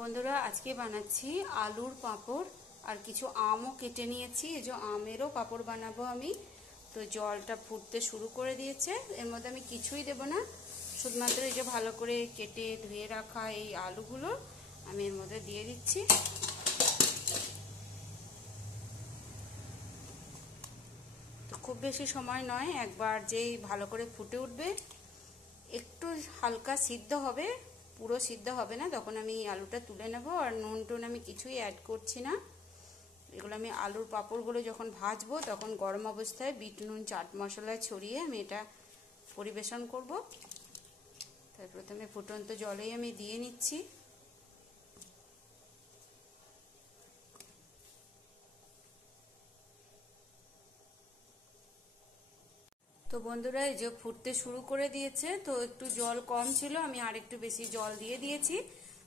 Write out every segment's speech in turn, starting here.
বন্ধুরা আজকে বানাচ্ছি আলুর পাঁপড় আর কিছু আমও কেটে নিয়েছি। এই যে আমেরও পাঁপড় বানাবো আমি। তো জলটা ফুটতে শুরু করে দিয়েছে। এর মধ্যে আমি কিছুই দেব না, শুধুমাত্র এই যে ভালো করে কেটে ধুয়ে রাখা এই আলুগুলো আমি এর মধ্যে দিয়ে দিচ্ছি। তো খুব বেশি সময় নয়, একবার যেই ভালো করে ফুটে উঠবে, একটু হালকা সিদ্ধ হবে, পুরো সিদ্ধ হবে না, তখন আমি আলুটা তুলে নেব। আর নুন টুন আমি কিছুই অ্যাড করছি না। এগুলো আমি আলুর পাঁপড়গুলো যখন ভাজবো তখন গরম অবস্থায় বিট নুন চাট মশলা ছড়িয়ে আমি এটা পরিবেশন করব। তাই প্রথমে ফুটন্ত জলেই আমি দিয়ে নিচ্ছি। তো বন্ধুরা এই যে ফুটতে শুরু করে দিয়েছে, তো একটু জল কম ছিল, আমি আর একটু বেশি জল দিয়ে দিয়েছি।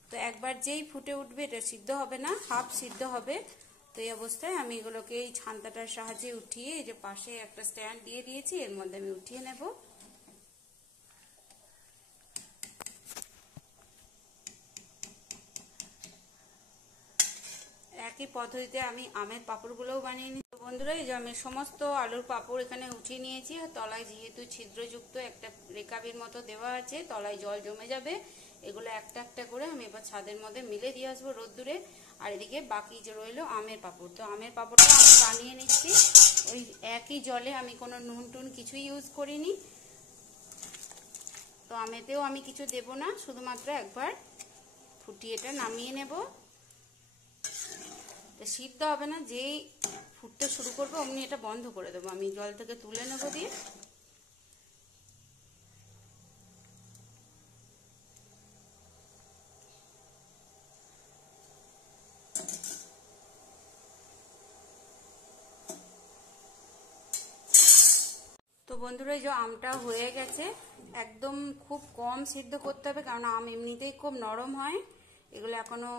তো একবার যেই ফুটে উঠবে, এটা সিদ্ধ হবে না, হাফ সিদ্ধ হবে। তো এই অবস্থায় আমি এগুলোকে এই ছান্তাটার সাহায্যে উঠিয়ে, এই যে পাশে একটা স্ট্যান্ড দিয়ে দিয়েছি, এর মধ্যে আমি উঠিয়ে নেব। একই পদ্ধতিতে আমি আমের পাঁপড়গুলোও বানিয়ে নিই। বন্ধুরা এই যে আমি সমস্ত আলুর পাঁপড় এখানে উঠিয়ে নিয়েছি। আর তলায় যেহেতু ছিদ্রযুক্ত একটা রেকাবির মতো দেওয়া আছে, তলায় জল জমে যাবে। এগুলো একটা একটা করে আমি এবার ছাদের মধ্যে মিলে দিয়ে আসবো রোদ্দুরে। আর এদিকে বাকি যে রইলো আমের পাঁপড়, তো আমের পাঁপড়টা আমি বানিয়ে নিচ্ছি ওই একই জলে। আমি কোনো নুন টুন কিছুই ইউজ করিনি। তো আমেতেও আমি কিছু দেব না, শুধুমাত্র একবার ফুটিয়ে এটা নামিয়ে নেব। সিদ্ধ হবে না, যেই ফুটতে শুরু করবে অমনি এটা বন্ধ করে দেবো। আমি জল থেকে তুলে নেব দিয়ে। তো বন্ধুরা এই যে আমটা হয়ে গেছে, একদম খুব কম সিদ্ধ করতে হবে, কারণ আম এমনিতেই খুব নরম হয়। এগুলো এখনো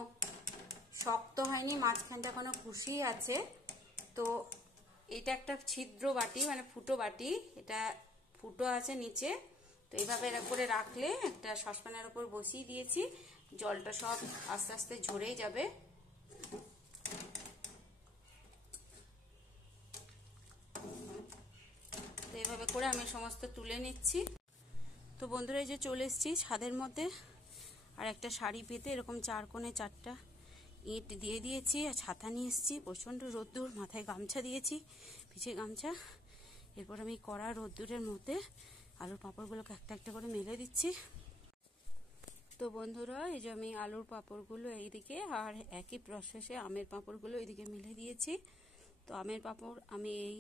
শক্ত হয়নি, মাঝখানটা এখনো কুশি আছে। তো এটা একটা ছিদ্র বাটি, মানে ফুটো বাটি, এটা ফুটো আছে নিচে। তো এইভাবে করে রাখলে, একটা সসপ্যানের উপর বসিয়ে দিয়েছি, জলটা সব আস্তে আস্তে ঝরেই যাবে। তো এইভাবে করে আমি সমস্ত তুলে নিচ্ছি। তো বন্ধুরা এই যে চলে এসেছি ছাদের মধ্যে, আর একটা শাড়ি পেতে এরকম চার কোণে চারটা ইট দিয়ে দিয়েছি, আর ছাতা নিয়ে এসেছি। প্রচণ্ড রোদ্দুর, মাথায় গামছা দিয়েছি, পিছে গামছা। এরপর আমি কড়া রোদ্দুরের মধ্যে আলুর পাঁপড়গুলোকে একটা একটা করে মেলে দিচ্ছি। তো বন্ধুরা এই যে আমি আলুর পাঁপড়গুলো এইদিকে, আর একই প্রসেসে আমের পাঁপড়গুলো এইদিকে মেলে দিয়েছি। তো আমের পাঁপড় আমি এই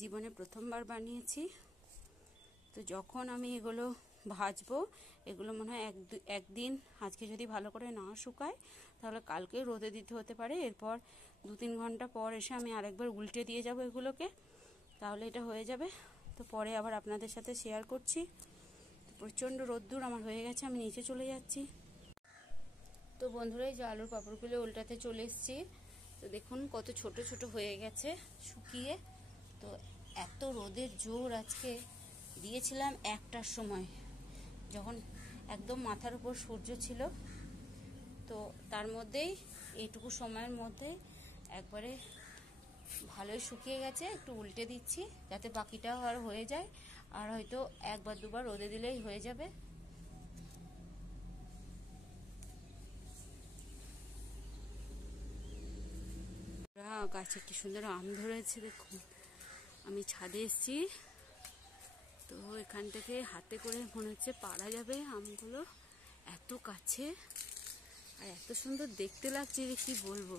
জীবনে প্রথমবার বানিয়েছি। তো যখন আমি এগুলো ভাজবো, এগুলো মনে হয় একদিন আজকে যদি ভালো করে না শুকায়, তাহলে কালকে রোদে দিতে হতে পারে। এরপর 2-3 ঘন্টা পর এসে আমি আরেকবার উল্টে দিয়ে যাব এগুলোকে, তাহলে এটা হয়ে যাবে। তো পরে আবার আপনাদের সাথে শেয়ার করছি। প্রচণ্ড রোদ্দুর আমার হয়ে গেছে, আমি নিচে চলে যাচ্ছি। তো বন্ধুরা এই যে আলুর পাঁপড়গুলো উল্টাতে চলে এসেছি। তো দেখুন কত ছোট ছোট হয়ে গেছে শুকিয়ে। তো এত রোদের জোর আজকে দিয়েছিলাম 1টার সময়, যখন একদম মাথার উপর সূর্য ছিল। তো তার মধ্যেই এইটুকু সময়ের মধ্যে একবারে ভালোই শুকিয়ে গেছে। একটু উল্টে দিচ্ছি যাতে বাকিটাও আর হয়ে যায়, আর হয়তো একবার দুবার রোদে দিলেই হয়ে যাবে। গাছে কি সুন্দর আম ধরেছে দেখুন। আমি ছাদে এসেছি, তো এখান থেকে হাতে করে মনে হচ্ছে পাড়া যাবে আমগুলো, এত কাছে আর এত সুন্দর দেখতে লাগছে যে কি বলবো।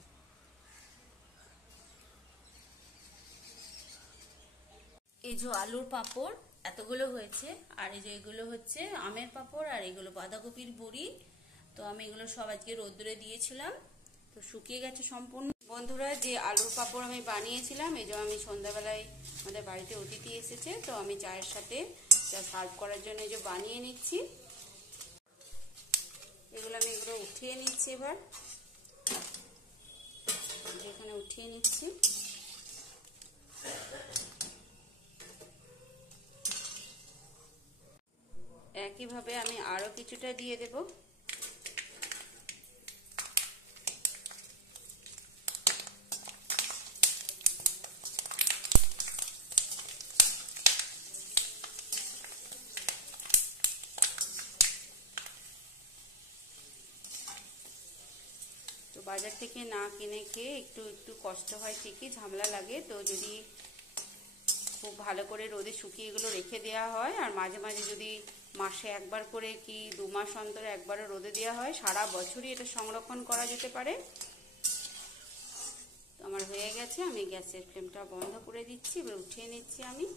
এই যে আলুর পাঁপড় এতগুলো হয়েছে, আর এই যে এগুলো হচ্ছে আমের পাঁপড়, আর এগুলো বাঁধাকপির বড়ি। তো আমি এগুলো সব আজকে রোদ্দুরে দিয়েছিলাম, তো শুকিয়ে গেছে সম্পূর্ণ। বন্ধুরা যে আলুর পাঁপড় আমি বানিয়েছিলাম, এই যে আমি সন্ধ্যাবেলায় আমাদের বাড়িতে অতিথি এসেছে, তো আমি চায়ের সাথে চা সার্ভ করার জন্য এই যে বানিয়ে নিচ্ছি। এগুলো আমি উঠিয়ে নিচ্ছি, এবার এখানে উঠিয়ে নিচ্ছি। একইভাবে আমি আরো কিছুটা দিয়ে দেব। বাজার থেকে না কিনে খেয়ে একটু একটু কষ্ট হয় ঠিকই, ঝামেলা লাগে। তো যদি খুব ভালো করে রোদে শুকিয়ে এগুলো রেখে দেওয়া হয়, আর মাঝে মাঝে যদি মাসে একবার করে কি 2 মাস অন্তরে একবারও রোদে দেওয়া হয়, সারা বছরই এটা সংরক্ষণ করা যেতে পারে। তো আমার হয়ে গেছে, আমি গ্যাসের ফ্লেমটা বন্ধ করে দিচ্ছি, এবার উঠিয়ে নিচ্ছি আমি।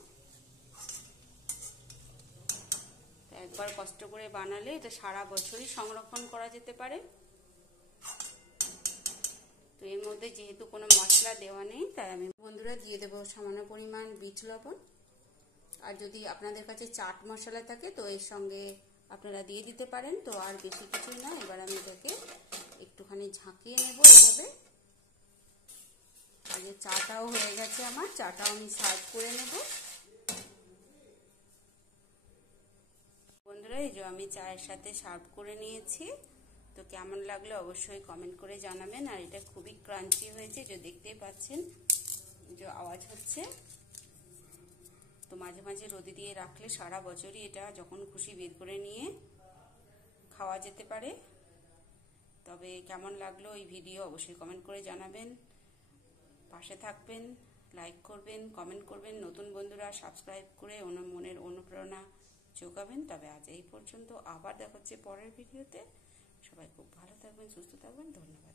একবার কষ্ট করে বানালে এটা সারা বছরই সংরক্ষণ করা যেতে পারে। তো এর মধ্যে যেহেতু কোনো মশলা দেওয়া নেই, তাই আমি বন্ধুরা দিয়ে দেবো সামান্য পরিমাণ বিট লবণ। আর যদি আপনাদের কাছে চাট মশলা থাকে তো এর সঙ্গে আপনারা দিয়ে দিতে পারেন। তো আর বেশি কিছুই না, এবার আমি এটাকে একটুখানি ঝাঁকিয়ে নেব এভাবে। আর যে চাটাও হয়ে গেছে আমার, চাটাও আমি সার্ভ করে নেব। বন্ধুরা এই যে আমি চায়ের সাথে সার্ভ করে নিয়েছি। তো কেমন লাগলো অবশ্যই কমেন্ট করে জানাবেন। আর এটা খুবই ক্রাঞ্চি হয়েছে, যে দেখতেই পাচ্ছেন যে আওয়াজ হচ্ছে। তো মাঝে মাঝে রোদে দিয়ে রাখলে সারা বছরই এটা যখন খুশি বের করে নিয়ে খাওয়া যেতে পারে। তবে কেমন লাগলো এই ভিডিও অবশ্যই কমেন্ট করে জানাবেন। পাশে থাকবেন, লাইক করবেন, কমেন্ট করবেন। নতুন বন্ধুরা সাবস্ক্রাইব করে মনের অনুপ্রেরণা যোগাবেন। তবে আজ এই পর্যন্ত, আবার দেখা হচ্ছে পরের ভিডিওতে। সবাই খুব ভালো থাকবেন, সুস্থ থাকবেন, ধন্যবাদ।